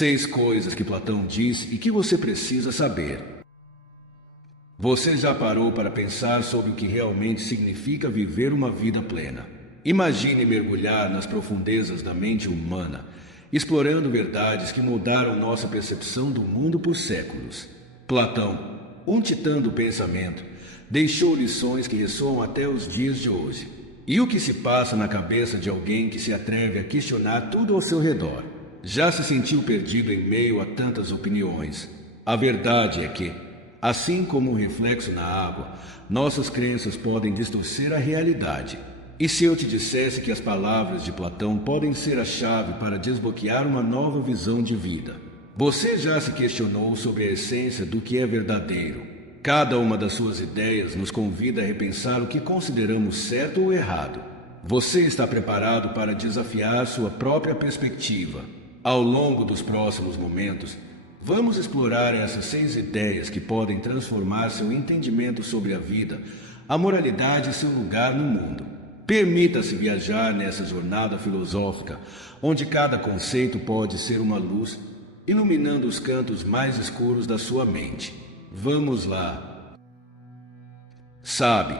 6 coisas que Platão diz e que você precisa saber. Você já parou para pensar sobre o que realmente significa viver uma vida plena? Imagine mergulhar nas profundezas da mente humana, explorando verdades que mudaram nossa percepção do mundo por séculos. Platão, um titã do pensamento, deixou lições que ressoam até os dias de hoje. E o que se passa na cabeça de alguém que se atreve a questionar tudo ao seu redor? Já se sentiu perdido em meio a tantas opiniões? A verdade é que, assim como um reflexo na água, nossas crenças podem distorcer a realidade. E se eu te dissesse que as palavras de Platão podem ser a chave para desbloquear uma nova visão de vida? Você já se questionou sobre a essência do que é verdadeiro? Cada uma das suas ideias nos convida a repensar o que consideramos certo ou errado. Você está preparado para desafiar sua própria perspectiva? Ao longo dos próximos momentos, vamos explorar essas 6 ideias que podem transformar seu entendimento sobre a vida, a moralidade e seu lugar no mundo. Permita-se viajar nessa jornada filosófica, onde cada conceito pode ser uma luz, iluminando os cantos mais escuros da sua mente. Vamos lá! Sabe,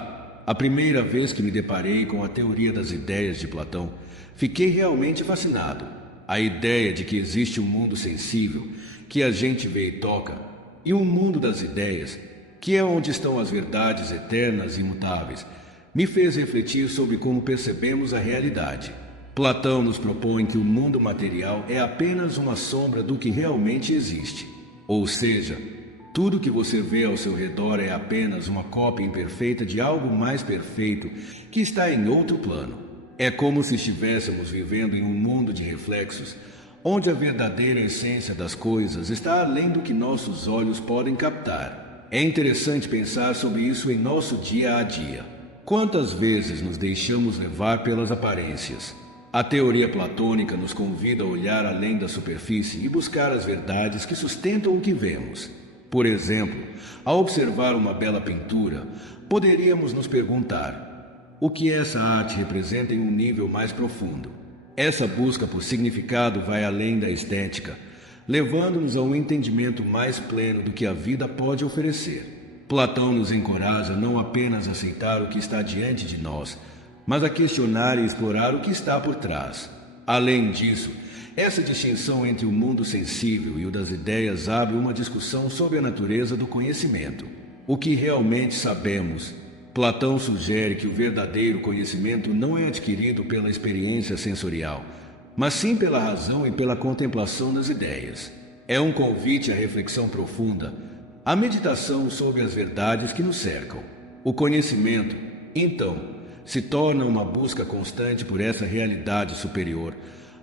a primeira vez que me deparei com a teoria das ideias de Platão, fiquei realmente fascinado. A ideia de que existe um mundo sensível, que a gente vê e toca, e um mundo das ideias, que é onde estão as verdades eternas e imutáveis, me fez refletir sobre como percebemos a realidade. Platão nos propõe que o mundo material é apenas uma sombra do que realmente existe. Ou seja, tudo que você vê ao seu redor é apenas uma cópia imperfeita de algo mais perfeito que está em outro plano. É como se estivéssemos vivendo em um mundo de reflexos, onde a verdadeira essência das coisas está além do que nossos olhos podem captar. É interessante pensar sobre isso em nosso dia a dia. Quantas vezes nos deixamos levar pelas aparências? A teoria platônica nos convida a olhar além da superfície e buscar as verdades que sustentam o que vemos. Por exemplo, ao observar uma bela pintura, poderíamos nos perguntar: o que essa arte representa em um nível mais profundo? Essa busca por significado vai além da estética, levando-nos a um entendimento mais pleno do que a vida pode oferecer. Platão nos encoraja não apenas a aceitar o que está diante de nós, mas a questionar e explorar o que está por trás. Além disso, essa distinção entre o mundo sensível e o das ideias abre uma discussão sobre a natureza do conhecimento. O que realmente sabemos? Platão sugere que o verdadeiro conhecimento não é adquirido pela experiência sensorial, mas sim pela razão e pela contemplação das ideias. É um convite à reflexão profunda, à meditação sobre as verdades que nos cercam. O conhecimento, então, se torna uma busca constante por essa realidade superior,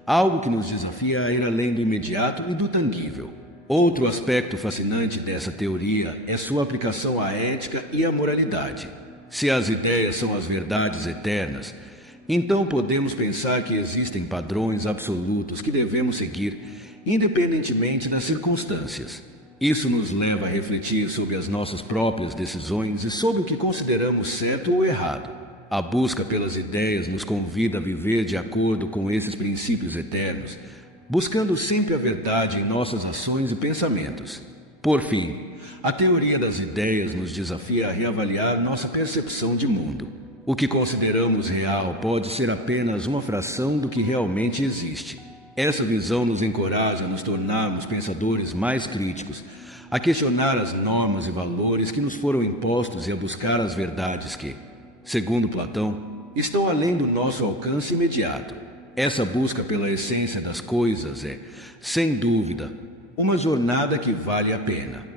algo que nos desafia a ir além do imediato e do tangível. Outro aspecto fascinante dessa teoria é sua aplicação à ética e à moralidade. Se as ideias são as verdades eternas, então podemos pensar que existem padrões absolutos que devemos seguir, independentemente das circunstâncias. Isso nos leva a refletir sobre as nossas próprias decisões e sobre o que consideramos certo ou errado. A busca pelas ideias nos convida a viver de acordo com esses princípios eternos, buscando sempre a verdade em nossas ações e pensamentos. Por fim, a teoria das ideias nos desafia a reavaliar nossa percepção de mundo. O que consideramos real pode ser apenas uma fração do que realmente existe. Essa visão nos encoraja a nos tornarmos pensadores mais críticos, a questionar as normas e valores que nos foram impostos e a buscar as verdades que, segundo Platão, estão além do nosso alcance imediato. Essa busca pela essência das coisas é, sem dúvida, uma jornada que vale a pena.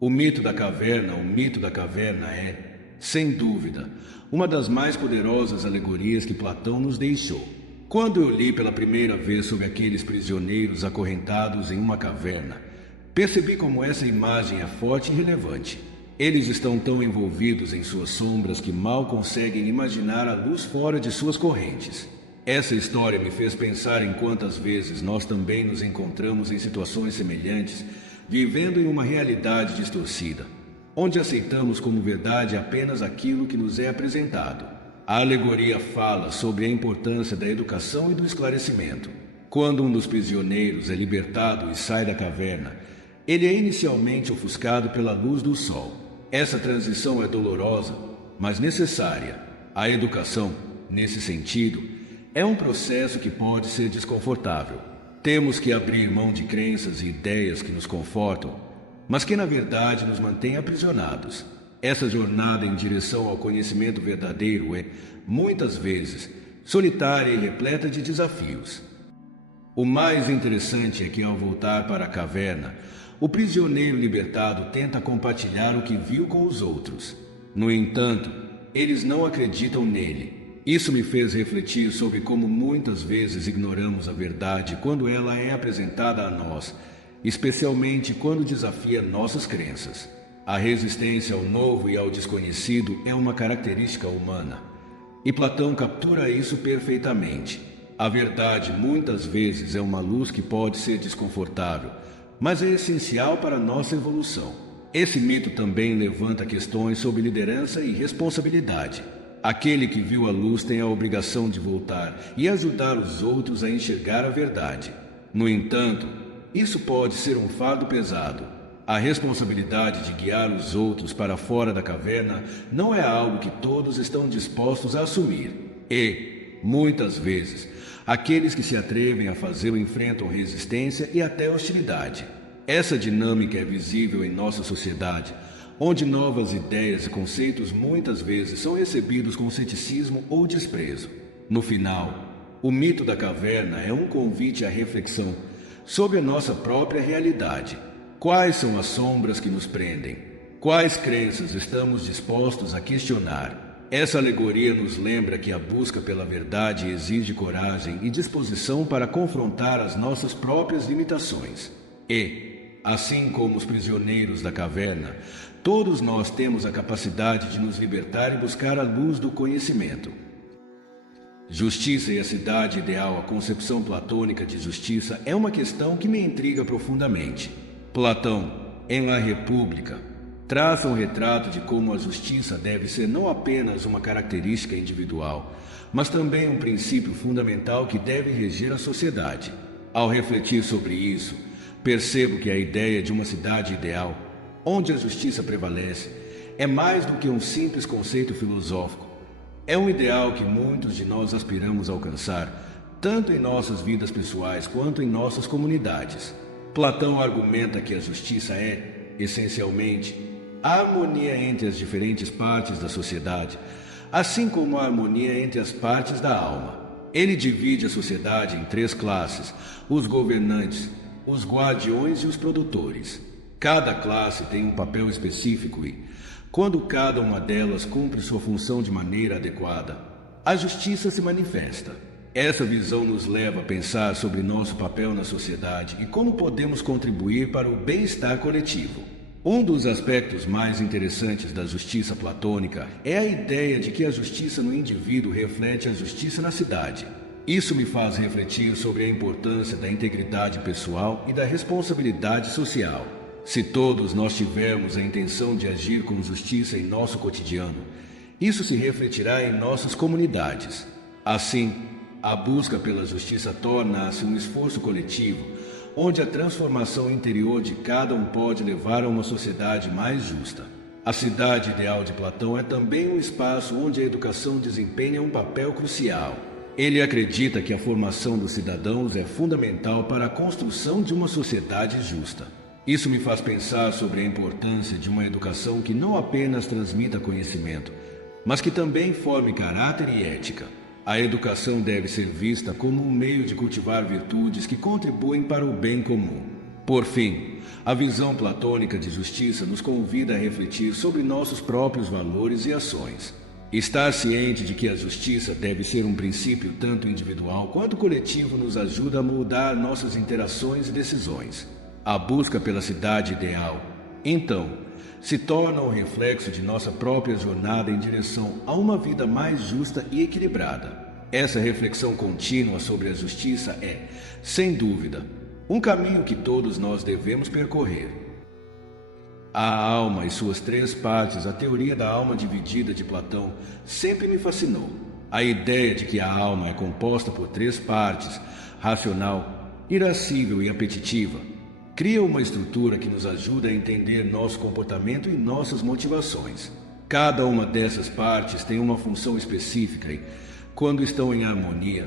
O mito da caverna é, sem dúvida, uma das mais poderosas alegorias que Platão nos deixou. Quando eu li pela primeira vez sobre aqueles prisioneiros acorrentados em uma caverna, percebi como essa imagem é forte e relevante. Eles estão tão envolvidos em suas sombras que mal conseguem imaginar a luz fora de suas correntes. Essa história me fez pensar em quantas vezes nós também nos encontramos em situações semelhantes, vivendo em uma realidade distorcida, onde aceitamos como verdade apenas aquilo que nos é apresentado. A alegoria fala sobre a importância da educação e do esclarecimento. Quando um dos prisioneiros é libertado e sai da caverna, ele é inicialmente ofuscado pela luz do sol. Essa transição é dolorosa, mas necessária. A educação, nesse sentido, é um processo que pode ser desconfortável. Temos que abrir mão de crenças e ideias que nos confortam, mas que na verdade nos mantêm aprisionados. Essa jornada em direção ao conhecimento verdadeiro é, muitas vezes, solitária e repleta de desafios. O mais interessante é que, ao voltar para a caverna, o prisioneiro libertado tenta compartilhar o que viu com os outros. No entanto, eles não acreditam nele. Isso me fez refletir sobre como muitas vezes ignoramos a verdade quando ela é apresentada a nós, especialmente quando desafia nossas crenças. A resistência ao novo e ao desconhecido é uma característica humana, e Platão captura isso perfeitamente. A verdade muitas vezes é uma luz que pode ser desconfortável, mas é essencial para a nossa evolução. Esse mito também levanta questões sobre liderança e responsabilidade. Aquele que viu a luz tem a obrigação de voltar e ajudar os outros a enxergar a verdade. No entanto, isso pode ser um fardo pesado. A responsabilidade de guiar os outros para fora da caverna não é algo que todos estão dispostos a assumir. E, muitas vezes, aqueles que se atrevem a fazê-lo enfrentam resistência e até hostilidade. Essa dinâmica é visível em nossa sociedade, onde novas ideias e conceitos muitas vezes são recebidos com ceticismo ou desprezo. No final, o mito da caverna é um convite à reflexão sobre a nossa própria realidade. Quais são as sombras que nos prendem? Quais crenças estamos dispostos a questionar? Essa alegoria nos lembra que a busca pela verdade exige coragem e disposição para confrontar as nossas próprias limitações. E, assim como os prisioneiros da caverna, todos nós temos a capacidade de nos libertar e buscar a luz do conhecimento. Justiça e a cidade ideal, a concepção platônica de justiça, é uma questão que me intriga profundamente. Platão, em La República, traça um retrato de como a justiça deve ser não apenas uma característica individual, mas também um princípio fundamental que deve reger a sociedade. Ao refletir sobre isso, percebo que a ideia de uma cidade ideal, onde a justiça prevalece, é mais do que um simples conceito filosófico. É um ideal que muitos de nós aspiramos a alcançar, tanto em nossas vidas pessoais quanto em nossas comunidades. Platão argumenta que a justiça é, essencialmente, a harmonia entre as diferentes partes da sociedade, assim como a harmonia entre as partes da alma. Ele divide a sociedade em 3 classes: os governantes, os guardiões e os produtores. Cada classe tem um papel específico e, quando cada uma delas cumpre sua função de maneira adequada, a justiça se manifesta. Essa visão nos leva a pensar sobre nosso papel na sociedade e como podemos contribuir para o bem-estar coletivo. Um dos aspectos mais interessantes da justiça platônica é a ideia de que a justiça no indivíduo reflete a justiça na cidade. Isso me faz refletir sobre a importância da integridade pessoal e da responsabilidade social. Se todos nós tivermos a intenção de agir com justiça em nosso cotidiano, isso se refletirá em nossas comunidades. Assim, a busca pela justiça torna-se um esforço coletivo, onde a transformação interior de cada um pode levar a uma sociedade mais justa. A cidade ideal de Platão é também um espaço onde a educação desempenha um papel crucial. Ele acredita que a formação dos cidadãos é fundamental para a construção de uma sociedade justa. Isso me faz pensar sobre a importância de uma educação que não apenas transmita conhecimento, mas que também forme caráter e ética. A educação deve ser vista como um meio de cultivar virtudes que contribuem para o bem comum. Por fim, a visão platônica de justiça nos convida a refletir sobre nossos próprios valores e ações. Estar ciente de que a justiça deve ser um princípio tanto individual quanto coletivo nos ajuda a moldar nossas interações e decisões. A busca pela cidade ideal, então, se torna um reflexo de nossa própria jornada em direção a uma vida mais justa e equilibrada. Essa reflexão contínua sobre a justiça é, sem dúvida, um caminho que todos nós devemos percorrer. A alma e suas 3 partes, a teoria da alma dividida de Platão, sempre me fascinou. A ideia de que a alma é composta por 3 partes racional, irascível e apetitiva, cria uma estrutura que nos ajuda a entender nosso comportamento e nossas motivações. Cada uma dessas partes tem uma função específica e, quando estão em harmonia,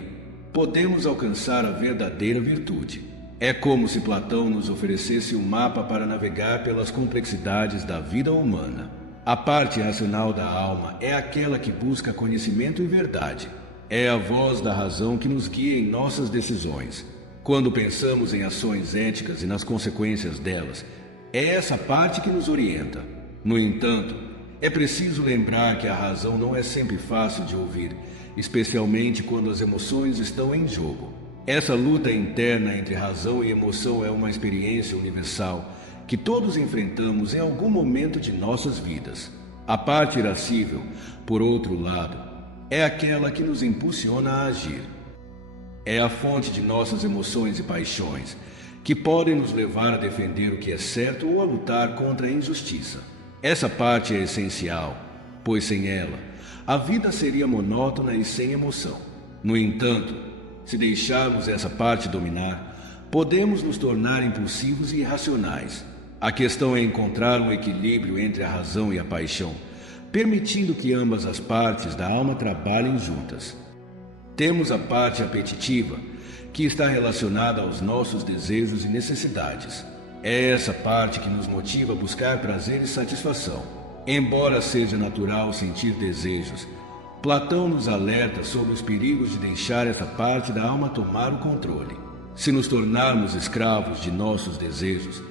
podemos alcançar a verdadeira virtude. É como se Platão nos oferecesse um mapa para navegar pelas complexidades da vida humana. A parte racional da alma é aquela que busca conhecimento e verdade. É a voz da razão que nos guia em nossas decisões. Quando pensamos em ações éticas e nas consequências delas, é essa parte que nos orienta. No entanto, é preciso lembrar que a razão não é sempre fácil de ouvir, especialmente quando as emoções estão em jogo. Essa luta interna entre razão e emoção é uma experiência universal que todos enfrentamos em algum momento de nossas vidas. A parte irascível, por outro lado, é aquela que nos impulsiona a agir. É a fonte de nossas emoções e paixões, que podem nos levar a defender o que é certo ou a lutar contra a injustiça. Essa parte é essencial, pois sem ela, a vida seria monótona e sem emoção. No entanto, se deixarmos essa parte dominar, podemos nos tornar impulsivos e irracionais. A questão é encontrar um equilíbrio entre a razão e a paixão, permitindo que ambas as partes da alma trabalhem juntas. Temos a parte apetitiva, que está relacionada aos nossos desejos e necessidades. É essa parte que nos motiva a buscar prazer e satisfação. Embora seja natural sentir desejos, Platão nos alerta sobre os perigos de deixar essa parte da alma tomar o controle. Se nos tornarmos escravos de nossos desejos,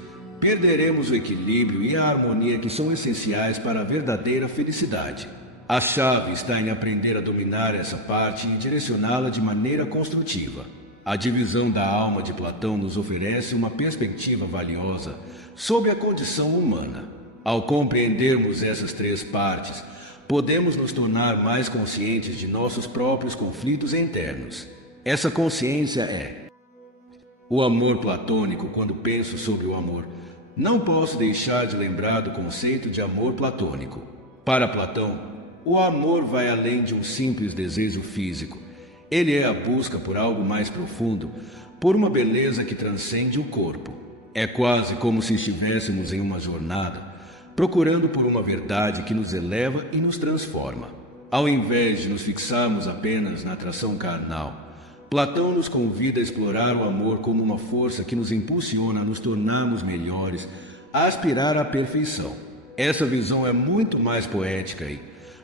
perderemos o equilíbrio e a harmonia que são essenciais para a verdadeira felicidade. A chave está em aprender a dominar essa parte e direcioná-la de maneira construtiva. A divisão da alma de Platão nos oferece uma perspectiva valiosa sobre a condição humana. Ao compreendermos essas três partes, podemos nos tornar mais conscientes de nossos próprios conflitos internos. Essa consciência é o amor platônico. Quando penso sobre o amor, não posso deixar de lembrar do conceito de amor platônico. Para Platão, o amor vai além de um simples desejo físico. Ele é a busca por algo mais profundo, por uma beleza que transcende o corpo. É quase como se estivéssemos em uma jornada, procurando por uma verdade que nos eleva e nos transforma. Ao invés de nos fixarmos apenas na atração carnal, Platão nos convida a explorar o amor como uma força que nos impulsiona a nos tornarmos melhores, a aspirar à perfeição. Essa visão é muito mais poética e,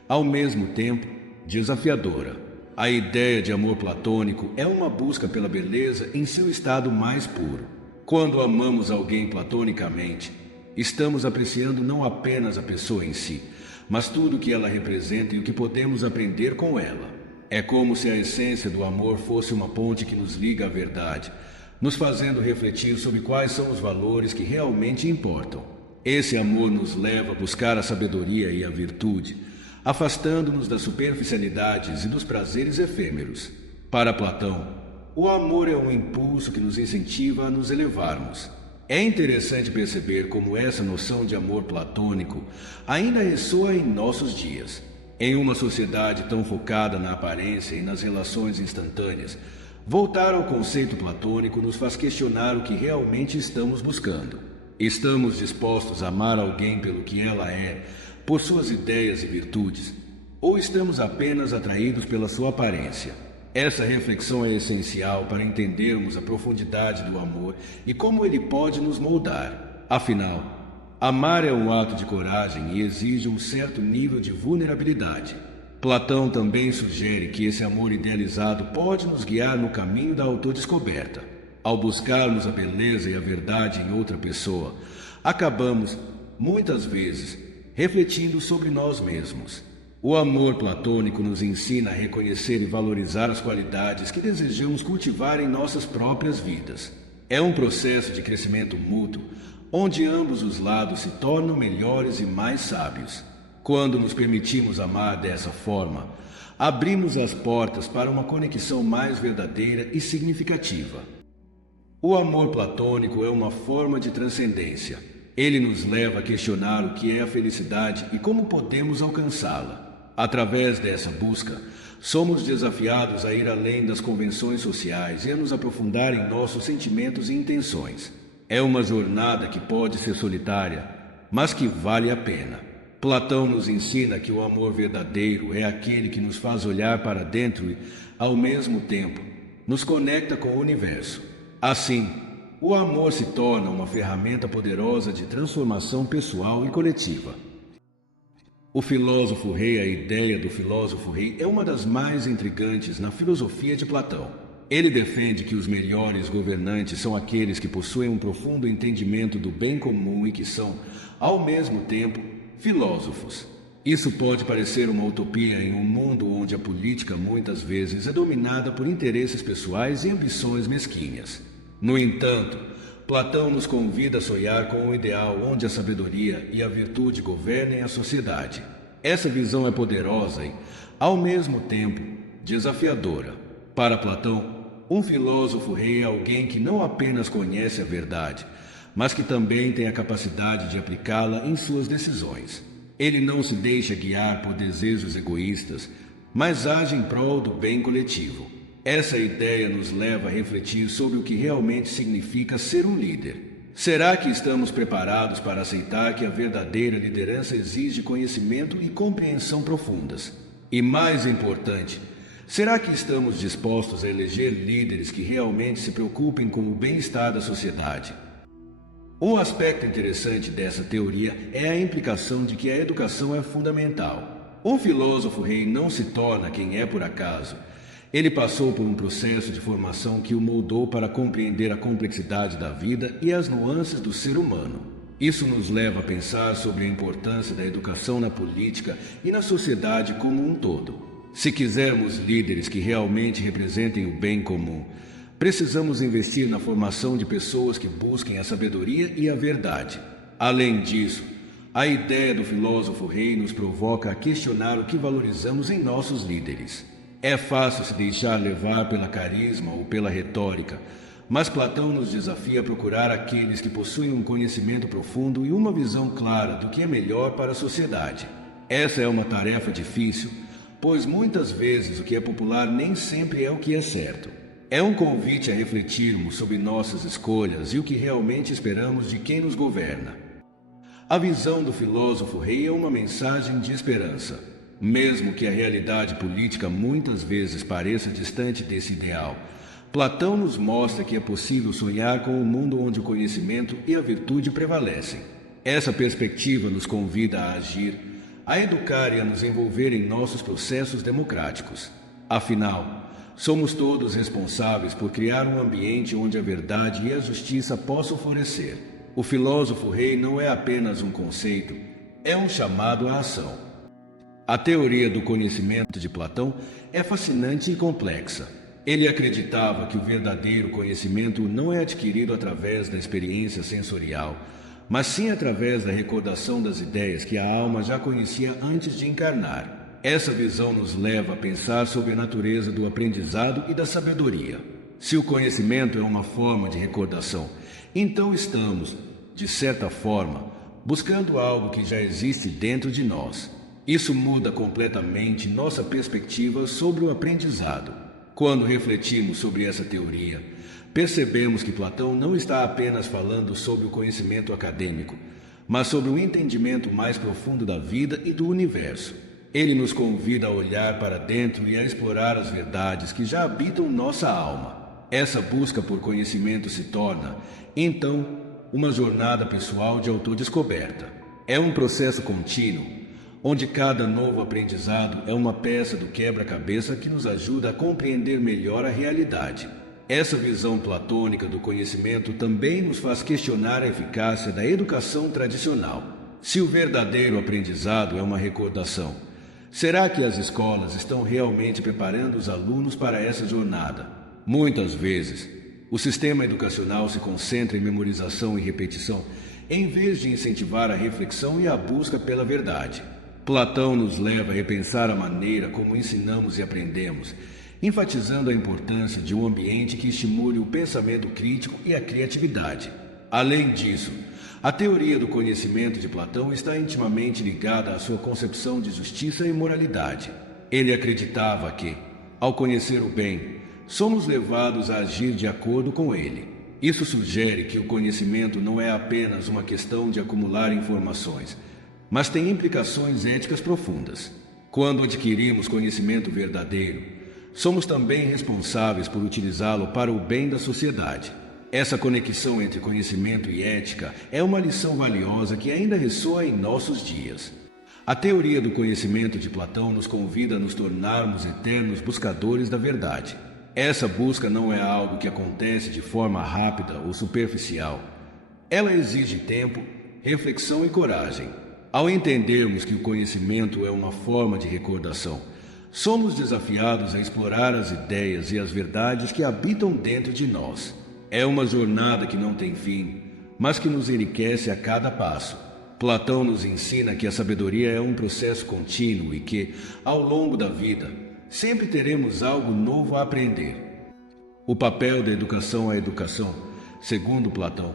ao mesmo tempo, desafiadora. A ideia de amor platônico é uma busca pela beleza em seu estado mais puro. Quando amamos alguém platonicamente, estamos apreciando não apenas a pessoa em si, mas tudo o que ela representa e o que podemos aprender com ela. É como se a essência do amor fosse uma ponte que nos liga à verdade, nos fazendo refletir sobre quais são os valores que realmente importam. Esse amor nos leva a buscar a sabedoria e a virtude, afastando-nos das superficialidades e dos prazeres efêmeros. Para Platão, o amor é um impulso que nos incentiva a nos elevarmos. É interessante perceber como essa noção de amor platônico ainda ressoa em nossos dias. Em uma sociedade tão focada na aparência e nas relações instantâneas, voltar ao conceito platônico nos faz questionar o que realmente estamos buscando. Estamos dispostos a amar alguém pelo que ela é, por suas ideias e virtudes, ou estamos apenas atraídos pela sua aparência? Essa reflexão é essencial para entendermos a profundidade do amor e como ele pode nos moldar. Afinal, amar é um ato de coragem e exige um certo nível de vulnerabilidade. Platão também sugere que esse amor idealizado pode nos guiar no caminho da autodescoberta. Ao buscarmos a beleza e a verdade em outra pessoa, acabamos, muitas vezes, refletindo sobre nós mesmos. O amor platônico nos ensina a reconhecer e valorizar as qualidades que desejamos cultivar em nossas próprias vidas. É um processo de crescimento mútuo, onde ambos os lados se tornam melhores e mais sábios. Quando nos permitimos amar dessa forma, abrimos as portas para uma conexão mais verdadeira e significativa. O amor platônico é uma forma de transcendência. Ele nos leva a questionar o que é a felicidade e como podemos alcançá-la. Através dessa busca, Somos desafiados a ir além das convenções sociais e a nos aprofundar em nossos sentimentos e intenções. É uma jornada que pode ser solitária, mas que vale a pena. Platão nos ensina que o amor verdadeiro é aquele que nos faz olhar para dentro e, ao mesmo tempo, nos conecta com o universo. Assim, o amor se torna uma ferramenta poderosa de transformação pessoal e coletiva. O filósofo rei, a ideia do filósofo rei, é uma das mais intrigantes na filosofia de Platão. Ele defende que os melhores governantes são aqueles que possuem um profundo entendimento do bem comum e que são, ao mesmo tempo, filósofos. Isso pode parecer uma utopia em um mundo onde a política muitas vezes é dominada por interesses pessoais e ambições mesquinhas. No entanto, Platão nos convida a sonhar com um ideal onde a sabedoria e a virtude governem a sociedade. Essa visão é poderosa e, ao mesmo tempo, desafiadora. Para Platão, um filósofo rei é alguém que não apenas conhece a verdade, mas que também tem a capacidade de aplicá-la em suas decisões. Ele não se deixa guiar por desejos egoístas, mas age em prol do bem coletivo. Essa ideia nos leva a refletir sobre o que realmente significa ser um líder. Será que estamos preparados para aceitar que a verdadeira liderança exige conhecimento e compreensão profundas? E mais importante, será que estamos dispostos a eleger líderes que realmente se preocupem com o bem-estar da sociedade? Um aspecto interessante dessa teoria é a implicação de que a educação é fundamental. Um filósofo rei não se torna quem é por acaso. Ele passou por um processo de formação que o moldou para compreender a complexidade da vida e as nuances do ser humano. Isso nos leva a pensar sobre a importância da educação na política e na sociedade como um todo. Se quisermos líderes que realmente representem o bem comum, precisamos investir na formação de pessoas que busquem a sabedoria e a verdade. Além disso, a ideia do filósofo rei nos provoca a questionar o que valorizamos em nossos líderes. É fácil se deixar levar pela carisma ou pela retórica, mas Platão nos desafia a procurar aqueles que possuem um conhecimento profundo e uma visão clara do que é melhor para a sociedade. Essa é uma tarefa difícil, pois muitas vezes o que é popular nem sempre é o que é certo. É um convite a refletirmos sobre nossas escolhas e o que realmente esperamos de quem nos governa. A visão do filósofo rei é uma mensagem de esperança. Mesmo que a realidade política muitas vezes pareça distante desse ideal, Platão nos mostra que é possível sonhar com um mundo onde o conhecimento e a virtude prevalecem. Essa perspectiva nos convida a agir, a educar e a nos envolver em nossos processos democráticos. Afinal, somos todos responsáveis por criar um ambiente onde a verdade e a justiça possam florescer. O filósofo rei não é apenas um conceito, é um chamado à ação. A teoria do conhecimento de Platão é fascinante e complexa. Ele acreditava que o verdadeiro conhecimento não é adquirido através da experiência sensorial, mas sim através da recordação das ideias que a alma já conhecia antes de encarnar. Essa visão nos leva a pensar sobre a natureza do aprendizado e da sabedoria. Se o conhecimento é uma forma de recordação, então estamos, de certa forma, buscando algo que já existe dentro de nós. Isso muda completamente nossa perspectiva sobre o aprendizado. Quando refletimos sobre essa teoria, percebemos que Platão não está apenas falando sobre o conhecimento acadêmico, mas sobre o entendimento mais profundo da vida e do universo. Ele nos convida a olhar para dentro e a explorar as verdades que já habitam nossa alma. Essa busca por conhecimento se torna, então, uma jornada pessoal de autodescoberta. É um processo contínuo, onde cada novo aprendizado é uma peça do quebra-cabeça que nos ajuda a compreender melhor a realidade. Essa visão platônica do conhecimento também nos faz questionar a eficácia da educação tradicional. Se o verdadeiro aprendizado é uma recordação, será que as escolas estão realmente preparando os alunos para essa jornada? Muitas vezes, o sistema educacional se concentra em memorização e repetição, em vez de incentivar a reflexão e a busca pela verdade. Platão nos leva a repensar a maneira como ensinamos e aprendemos, enfatizando a importância de um ambiente que estimule o pensamento crítico e a criatividade. Além disso, a teoria do conhecimento de Platão está intimamente ligada à sua concepção de justiça e moralidade. Ele acreditava que, ao conhecer o bem, somos levados a agir de acordo com ele. Isso sugere que o conhecimento não é apenas uma questão de acumular informações, mas tem implicações éticas profundas. Quando adquirimos conhecimento verdadeiro, somos também responsáveis por utilizá-lo para o bem da sociedade. Essa conexão entre conhecimento e ética é uma lição valiosa que ainda ressoa em nossos dias. A teoria do conhecimento de Platão nos convida a nos tornarmos eternos buscadores da verdade. Essa busca não é algo que acontece de forma rápida ou superficial. Ela exige tempo, reflexão e coragem. Ao entendermos que o conhecimento é uma forma de recordação, somos desafiados a explorar as ideias e as verdades que habitam dentro de nós. É uma jornada que não tem fim, mas que nos enriquece a cada passo. Platão nos ensina que a sabedoria é um processo contínuo e que, ao longo da vida, sempre teremos algo novo a aprender. O papel da educação à educação, segundo Platão,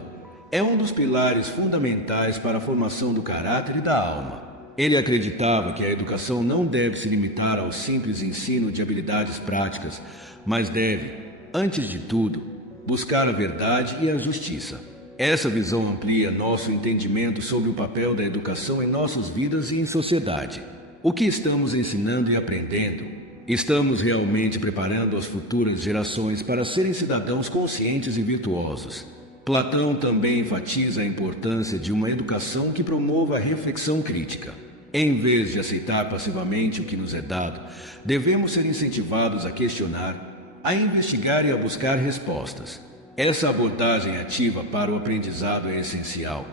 é um dos pilares fundamentais para a formação do caráter e da alma. Ele acreditava que a educação não deve se limitar ao simples ensino de habilidades práticas, mas deve, antes de tudo, buscar a verdade e a justiça. Essa visão amplia nosso entendimento sobre o papel da educação em nossas vidas e em sociedade. O que estamos ensinando e aprendendo? Estamos realmente preparando as futuras gerações para serem cidadãos conscientes e virtuosos. Platão também enfatiza a importância de uma educação que promova a reflexão crítica. Em vez de aceitar passivamente o que nos é dado, devemos ser incentivados a questionar, a investigar e a buscar respostas. Essa abordagem ativa para o aprendizado é essencial,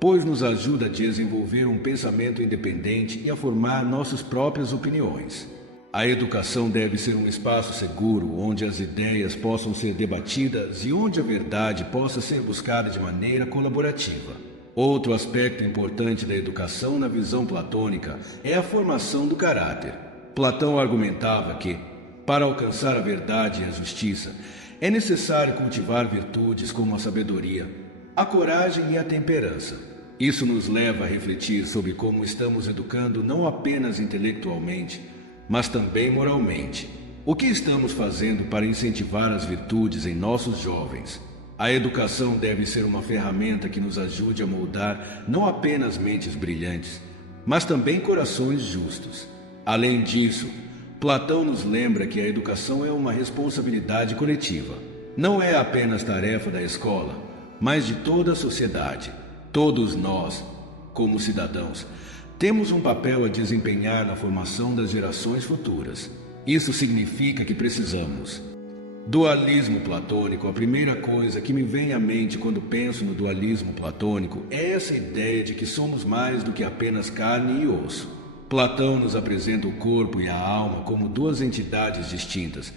pois nos ajuda a desenvolver um pensamento independente e a formar nossas próprias opiniões. A educação deve ser um espaço seguro onde as ideias possam ser debatidas e onde a verdade possa ser buscada de maneira colaborativa. Outro aspecto importante da educação na visão platônica é a formação do caráter. Platão argumentava que, para alcançar a verdade e a justiça, é necessário cultivar virtudes como a sabedoria, a coragem e a temperança. Isso nos leva a refletir sobre como estamos educando não apenas intelectualmente, mas também moralmente. O que estamos fazendo para incentivar as virtudes em nossos jovens? A educação deve ser uma ferramenta que nos ajude a moldar não apenas mentes brilhantes, mas também corações justos. Além disso, Platão nos lembra que a educação é uma responsabilidade coletiva. Não é apenas tarefa da escola, mas de toda a sociedade. Todos nós, como cidadãos, temos um papel a desempenhar na formação das gerações futuras. Isso significa que precisamos. Dualismo platônico. A primeira coisa que me vem à mente quando penso no dualismo platônico é essa ideia de que somos mais do que apenas carne e osso. Platão nos apresenta o corpo e a alma como duas entidades distintas,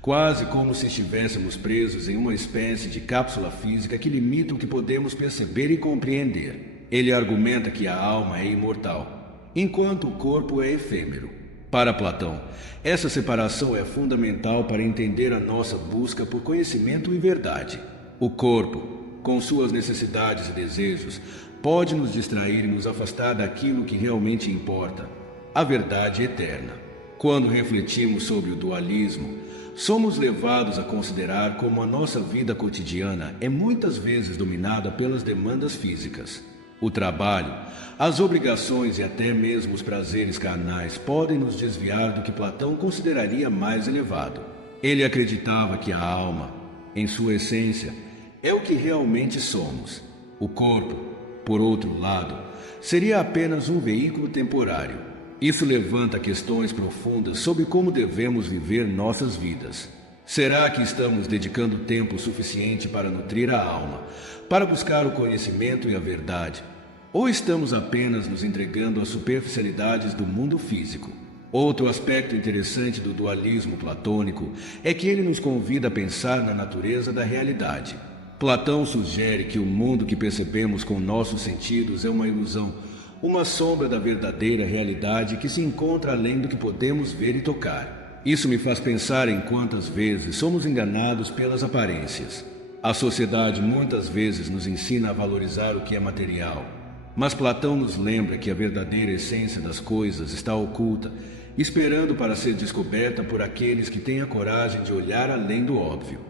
quase como se estivéssemos presos em uma espécie de cápsula física que limita o que podemos perceber e compreender. Ele argumenta que a alma é imortal, enquanto o corpo é efêmero. Para Platão, essa separação é fundamental para entender a nossa busca por conhecimento e verdade. O corpo, com suas necessidades e desejos, pode nos distrair e nos afastar daquilo que realmente importa, a verdade eterna. Quando refletimos sobre o dualismo, somos levados a considerar como a nossa vida cotidiana é muitas vezes dominada pelas demandas físicas. O trabalho, as obrigações e até mesmo os prazeres carnais podem nos desviar do que Platão consideraria mais elevado. Ele acreditava que a alma, em sua essência, é o que realmente somos. O corpo, por outro lado, seria apenas um veículo temporário. Isso levanta questões profundas sobre como devemos viver nossas vidas. Será que estamos dedicando tempo suficiente para nutrir a alma, para buscar o conhecimento e a verdade? Ou estamos apenas nos entregando às superficialidades do mundo físico? Outro aspecto interessante do dualismo platônico é que ele nos convida a pensar na natureza da realidade. Platão sugere que o mundo que percebemos com nossos sentidos é uma ilusão, uma sombra da verdadeira realidade que se encontra além do que podemos ver e tocar. Isso me faz pensar em quantas vezes somos enganados pelas aparências. A sociedade muitas vezes nos ensina a valorizar o que é material, mas Platão nos lembra que a verdadeira essência das coisas está oculta esperando para ser descoberta por aqueles que têm a coragem de olhar além do óbvio.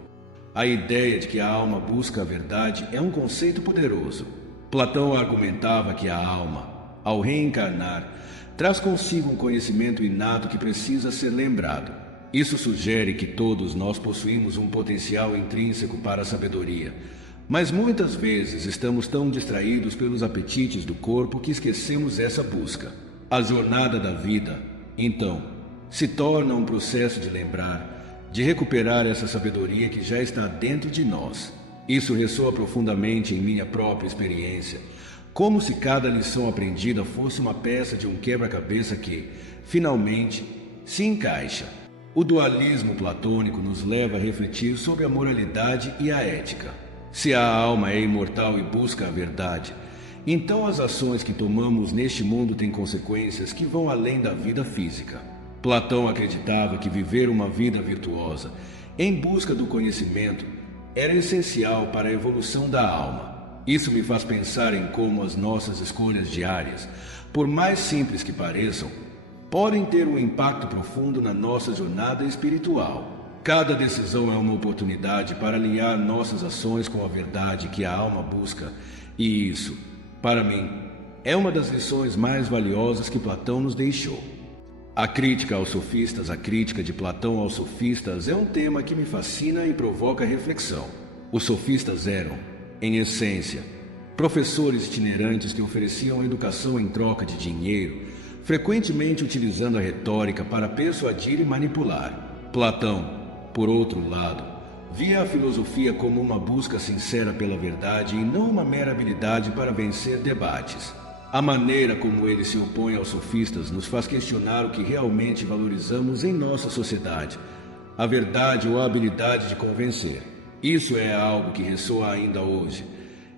A ideia de que a alma busca a verdade é um conceito poderoso. Platão argumentava que a alma, ao reencarnar, traz consigo um conhecimento inato que precisa ser lembrado. Isso sugere que todos nós possuímos um potencial intrínseco para a sabedoria, mas muitas vezes estamos tão distraídos pelos apetites do corpo que esquecemos essa busca. A jornada da vida, então, se torna um processo de lembrar, de recuperar essa sabedoria que já está dentro de nós. Isso ressoa profundamente em minha própria experiência, como se cada lição aprendida fosse uma peça de um quebra-cabeça que, finalmente, se encaixa. O dualismo platônico nos leva a refletir sobre a moralidade e a ética. Se a alma é imortal e busca a verdade, então as ações que tomamos neste mundo têm consequências que vão além da vida física. Platão acreditava que viver uma vida virtuosa, em busca do conhecimento, era essencial para a evolução da alma. Isso me faz pensar em como as nossas escolhas diárias, por mais simples que pareçam, podem ter um impacto profundo na nossa jornada espiritual. Cada decisão é uma oportunidade para alinhar nossas ações com a verdade que a alma busca, e isso, para mim, é uma das lições mais valiosas que Platão nos deixou. A crítica aos sofistas, a crítica de Platão aos sofistas é um tema que me fascina e provoca reflexão. Os sofistas eram, em essência, professores itinerantes que ofereciam educação em troca de dinheiro, frequentemente utilizando a retórica para persuadir e manipular. Platão, por outro lado, via a filosofia como uma busca sincera pela verdade e não uma mera habilidade para vencer debates. A maneira como ele se opõe aos sofistas nos faz questionar o que realmente valorizamos em nossa sociedade, a verdade ou a habilidade de convencer. Isso é algo que ressoa ainda hoje,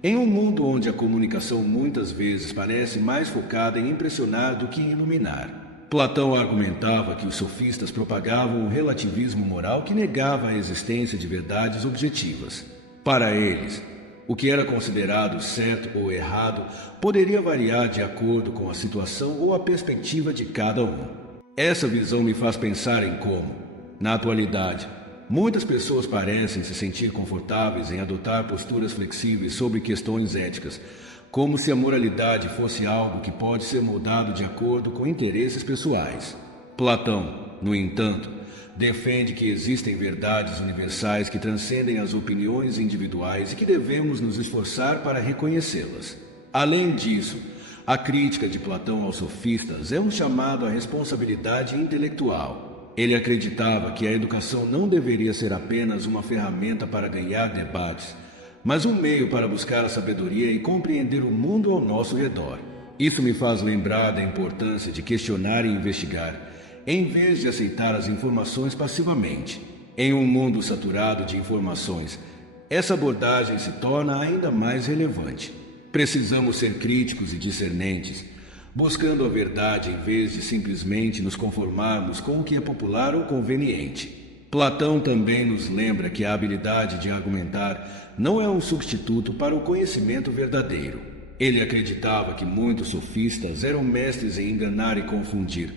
em um mundo onde a comunicação muitas vezes parece mais focada em impressionar do que em iluminar. Platão argumentava que os sofistas propagavam um relativismo moral que negava a existência de verdades objetivas. Para eles, o que era considerado certo ou errado poderia variar de acordo com a situação ou a perspectiva de cada um. Essa visão me faz pensar em como, na atualidade, muitas pessoas parecem se sentir confortáveis em adotar posturas flexíveis sobre questões éticas, como se a moralidade fosse algo que pode ser moldado de acordo com interesses pessoais. Platão, no entanto, defende que existem verdades universais que transcendem as opiniões individuais e que devemos nos esforçar para reconhecê-las. Além disso, a crítica de Platão aos sofistas é um chamado à responsabilidade intelectual. Ele acreditava que a educação não deveria ser apenas uma ferramenta para ganhar debates, mas um meio para buscar a sabedoria e compreender o mundo ao nosso redor. Isso me faz lembrar da importância de questionar e investigar, em vez de aceitar as informações passivamente. Em um mundo saturado de informações, essa abordagem se torna ainda mais relevante. Precisamos ser críticos e discernentes, buscando a verdade em vez de simplesmente nos conformarmos com o que é popular ou conveniente. Platão também nos lembra que a habilidade de argumentar não é um substituto para o conhecimento verdadeiro. Ele acreditava que muitos sofistas eram mestres em enganar e confundir,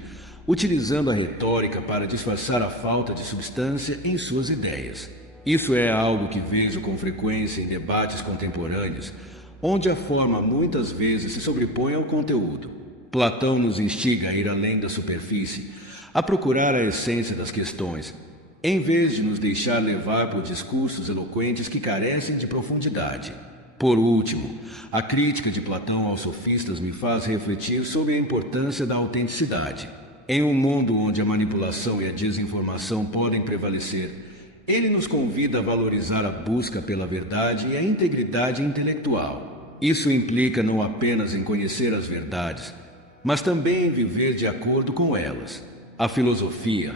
utilizando a retórica para disfarçar a falta de substância em suas ideias. Isso é algo que vejo com frequência em debates contemporâneos, onde a forma muitas vezes se sobrepõe ao conteúdo. Platão nos instiga a ir além da superfície, a procurar a essência das questões, em vez de nos deixar levar por discursos eloquentes que carecem de profundidade. Por último, a crítica de Platão aos sofistas me faz refletir sobre a importância da autenticidade. Em um mundo onde a manipulação e a desinformação podem prevalecer, ele nos convida a valorizar a busca pela verdade e a integridade intelectual. Isso implica não apenas em conhecer as verdades, mas também em viver de acordo com elas. A filosofia,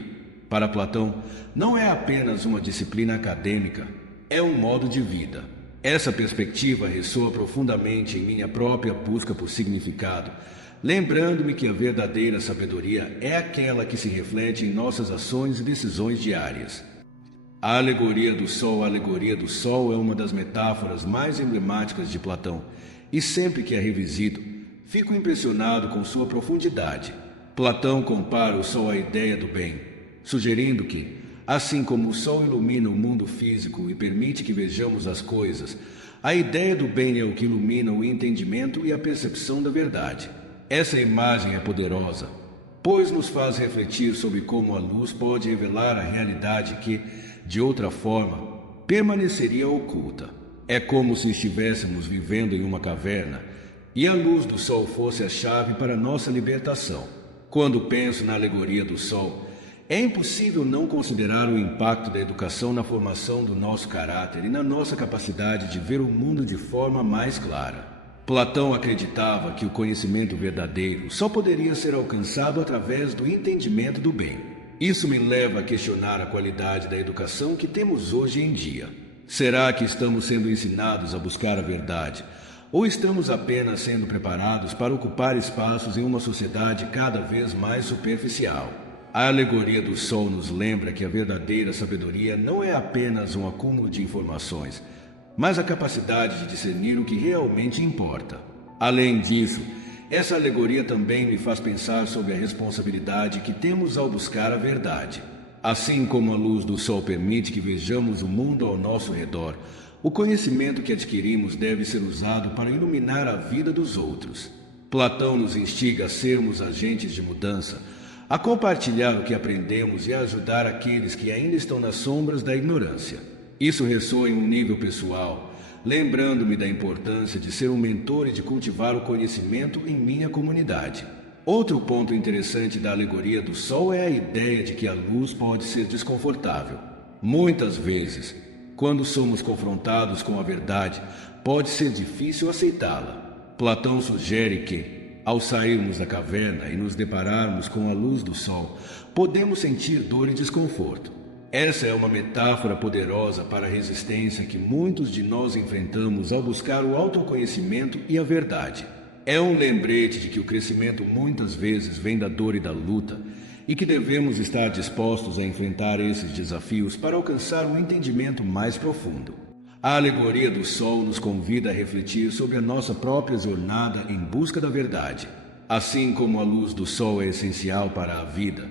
para Platão, não é apenas uma disciplina acadêmica, é um modo de vida. Essa perspectiva ressoa profundamente em minha própria busca por significado, lembrando-me que a verdadeira sabedoria é aquela que se reflete em nossas ações e decisões diárias. A alegoria do sol é uma das metáforas mais emblemáticas de Platão, e sempre que a revisito, fico impressionado com sua profundidade. Platão compara o sol à ideia do bem, sugerindo que, assim como o sol ilumina o mundo físico e permite que vejamos as coisas, a ideia do bem é o que ilumina o entendimento e a percepção da verdade. Essa imagem é poderosa, pois nos faz refletir sobre como a luz pode revelar a realidade que, de outra forma, permaneceria oculta. É como se estivéssemos vivendo em uma caverna e a luz do sol fosse a chave para nossa libertação. Quando penso na alegoria do sol, é impossível não considerar o impacto da educação na formação do nosso caráter e na nossa capacidade de ver o mundo de forma mais clara. Platão acreditava que o conhecimento verdadeiro só poderia ser alcançado através do entendimento do bem. Isso me leva a questionar a qualidade da educação que temos hoje em dia. Será que estamos sendo ensinados a buscar a verdade? Ou estamos apenas sendo preparados para ocupar espaços em uma sociedade cada vez mais superficial? A alegoria do sol nos lembra que a verdadeira sabedoria não é apenas um acúmulo de informações, mas a capacidade de discernir o que realmente importa. Além disso, essa alegoria também me faz pensar sobre a responsabilidade que temos ao buscar a verdade. Assim como a luz do sol permite que vejamos o mundo ao nosso redor, o conhecimento que adquirimos deve ser usado para iluminar a vida dos outros. Platão nos instiga a sermos agentes de mudança, a compartilhar o que aprendemos e a ajudar aqueles que ainda estão nas sombras da ignorância. Isso ressoa em um nível pessoal, lembrando-me da importância de ser um mentor e de cultivar o conhecimento em minha comunidade. Outro ponto interessante da alegoria do sol é a ideia de que a luz pode ser desconfortável. Muitas vezes, quando somos confrontados com a verdade, pode ser difícil aceitá-la. Platão sugere que, ao sairmos da caverna e nos depararmos com a luz do sol, podemos sentir dor e desconforto. Essa é uma metáfora poderosa para a resistência que muitos de nós enfrentamos ao buscar o autoconhecimento e a verdade. É um lembrete de que o crescimento muitas vezes vem da dor e da luta, e que devemos estar dispostos a enfrentar esses desafios para alcançar um entendimento mais profundo. A alegoria do sol nos convida a refletir sobre a nossa própria jornada em busca da verdade. Assim como a luz do sol é essencial para a vida,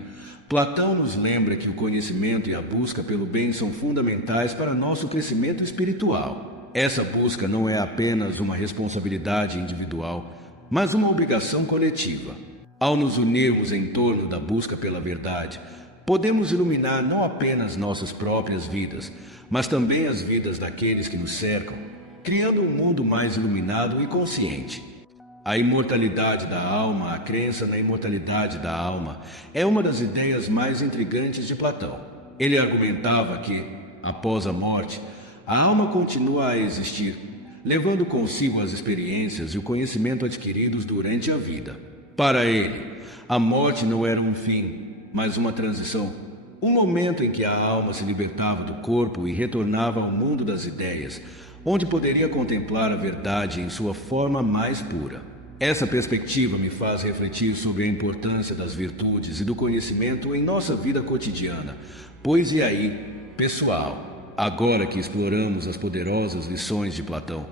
Platão nos lembra que o conhecimento e a busca pelo bem são fundamentais para nosso crescimento espiritual. Essa busca não é apenas uma responsabilidade individual, mas uma obrigação coletiva. Ao nos unirmos em torno da busca pela verdade, podemos iluminar não apenas nossas próprias vidas, mas também as vidas daqueles que nos cercam, criando um mundo mais iluminado e consciente. A imortalidade da alma, a crença na imortalidade da alma, é uma das ideias mais intrigantes de Platão. Ele argumentava que, após a morte, a alma continua a existir, levando consigo as experiências e o conhecimento adquiridos durante a vida. Para ele, a morte não era um fim, mas uma transição, um momento em que a alma se libertava do corpo e retornava ao mundo das ideias, onde poderia contemplar a verdade em sua forma mais pura. Essa perspectiva me faz refletir sobre a importância das virtudes e do conhecimento em nossa vida cotidiana. Pois e aí, pessoal, agora que exploramos as poderosas lições de Platão,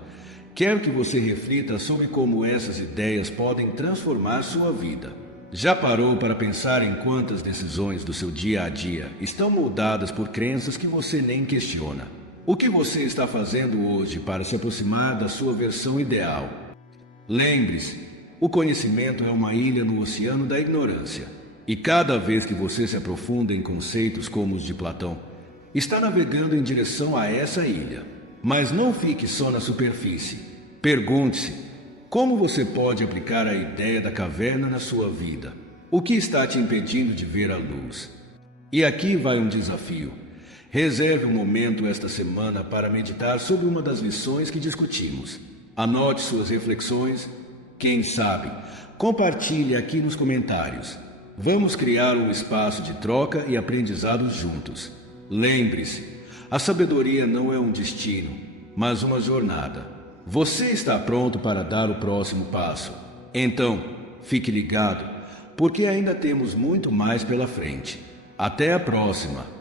quero que você reflita sobre como essas ideias podem transformar sua vida. Já parou para pensar em quantas decisões do seu dia a dia estão moldadas por crenças que você nem questiona? O que você está fazendo hoje para se aproximar da sua versão ideal? Lembre-se, o conhecimento é uma ilha no oceano da ignorância. E cada vez que você se aprofunda em conceitos como os de Platão, está navegando em direção a essa ilha. Mas não fique só na superfície. Pergunte-se, como você pode aplicar a ideia da caverna na sua vida? O que está te impedindo de ver a luz? E aqui vai um desafio. Reserve um momento esta semana para meditar sobre uma das lições que discutimos. Anote suas reflexões. Quem sabe, compartilhe aqui nos comentários. Vamos criar um espaço de troca e aprendizado juntos. Lembre-se, a sabedoria não é um destino, mas uma jornada. Você está pronto para dar o próximo passo? Então, fique ligado, porque ainda temos muito mais pela frente. Até a próxima!